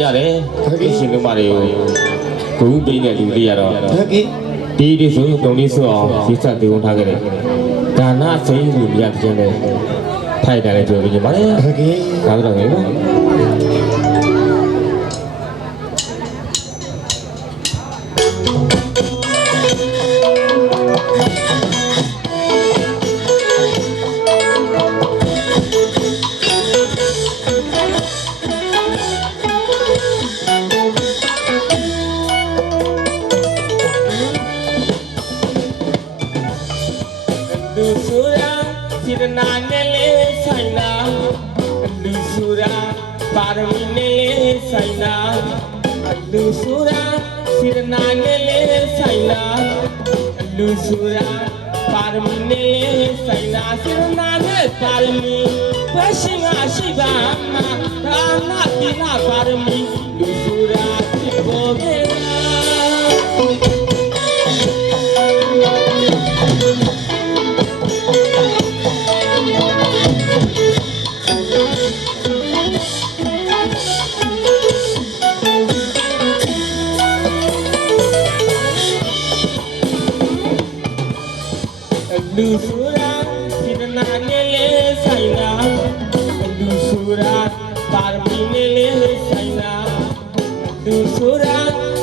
ကြတယ်ဒီရှင်လုံးမတွေကိုဂုံပေးတဲ့လူတွေရတော့ဒီဆိုတုံလေးဆိုအောင်ရေးဆက်တည်ဝန်ထားခဲ့တယ်ဒါနစိမ့်လူမြတ်တဲ့လေထိုက်တယ်လေပြောပြကြပါလေဟုတ်ကဲ့ဒါတော့ငယ်နော်နာနဲ့လေးဆိုင်နာလူဆိုတာပါရမီနဲ့လေးဆိုင်နာလူဆိုတာစေတနာနဲ့လေးဆိုင်နာလူဆိုတာပါရမီနဲ့လေးဆိုင်နာစေတနာနဲ့ပါရမီဘယ်ရှိငါရှိပါမှာဒါနသီလပါရမီလူဆိုတာဖြစ်ပေါ်ခဲ့လူဆိုတာစေတနာနဲ့လေးဆိုင်နာလူဆိုတာပါရမီနဲ့လေးဆိုင်နာလူဆိုတာ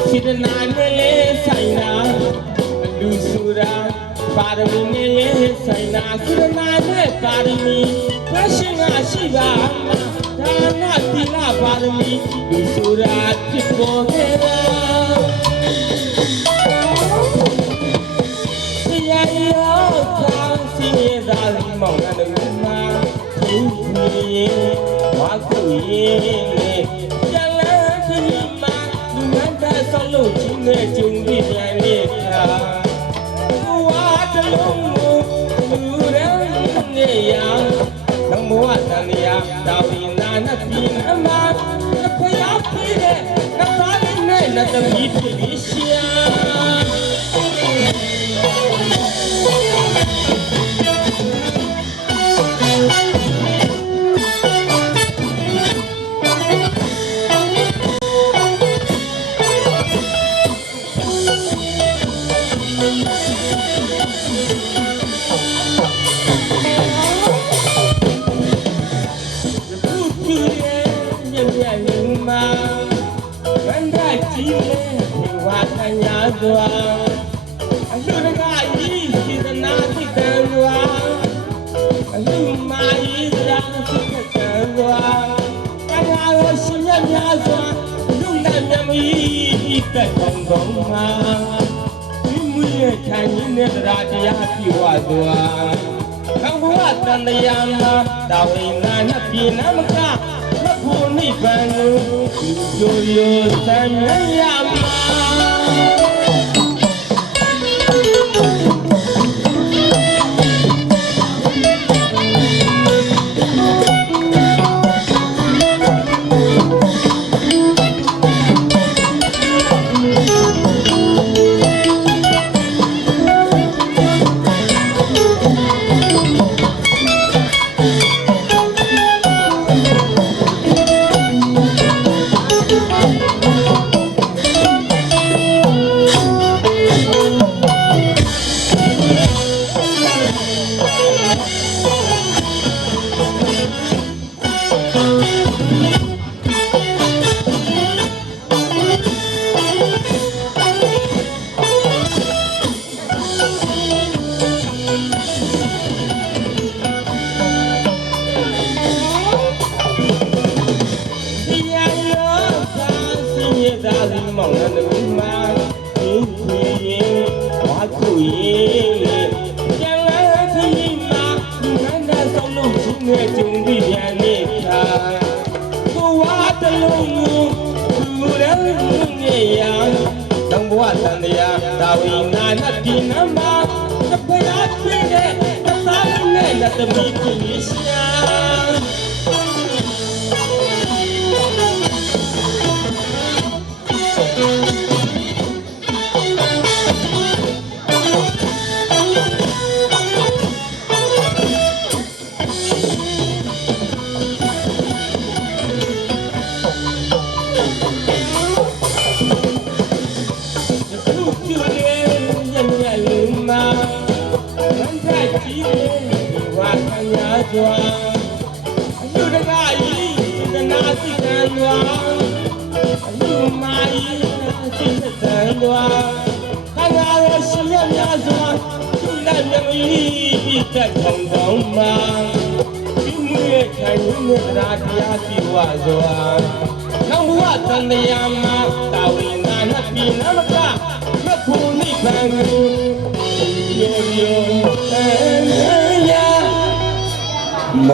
စေတနာနဲ့လေးဆိုင်နာလူဆိုတာပါရမီနဲ့လေးဆိုင်နာစေတနာနဲ့ပါရမီဘယ်ရှိငါရှိပါမှာဒါနသီလပါရမီလူဆိုတာဖြစ်ပေါ်ခဲ့တာမောင်နှလုံးမှာသူ့ရင်ဝါကူရင်ကျလာသည်မှာလူမန်းတဲ့ဆောက်လို့ချင်းနဲ့ကျုံပြီးပြန်နေတာဝါတလုံးကိုလူရန်နေရနမောတန်ရာတာဝိနာနတိနမဖယားပြည့်တဲ့နသာလေးနဲ့နတ်သမီးဖြစ်ရှာအလူတကာကြီးစေတနာသိတယ်ကွာအလူမာကြီးရာသိတယ်ကွာကလာရောရှင်မြတ်များစွာလူနဲ့မြမီဤတဲ့ဘုံဘုံမှာဒီမူရဲ့ခြံရင်းနဲ့တရားတရားပြဝသွားဘဝတန်တရားမှာတာဝိနာနဲ့ပြည်နာမကမဖို့နိဗ္ဗာန်ကိုရိုးရိုးဆံရမှာမောင်နှလုံးမှာသူ့ရင်ဝါကူရင်ကျန်လာသည်မှာလူနန္ဒဆောင်လို့ချင်းနဲ့ကျုံပြီးပြန်နေတာကိုဝါတလုံးကိုလူရန်ငယ်ရတောင်ဘဝတန်တရားတာဝိနာနတိနမသဖယားပြည့်တဲ့သသာလေးနဲ့လက်သမီးဖြစ်ရှာ စွာအလူတကားကြီးသနာစိတ်ကံစွာအလူမာကြီးစိတ်ကံစွာခန္ဓာတော်ရှိရများစွာသူ့လက်မြမီပြီးသက်ထုံထုံမှာဒီမွေခိုင်ရင်းရာတရားစီဝါစွာနောင်ဘဝတန်တရားမှာတာဝိနာနပြည်နမကမခုန်နိဗ္ဗာန်ကိုယောယောအေယာမ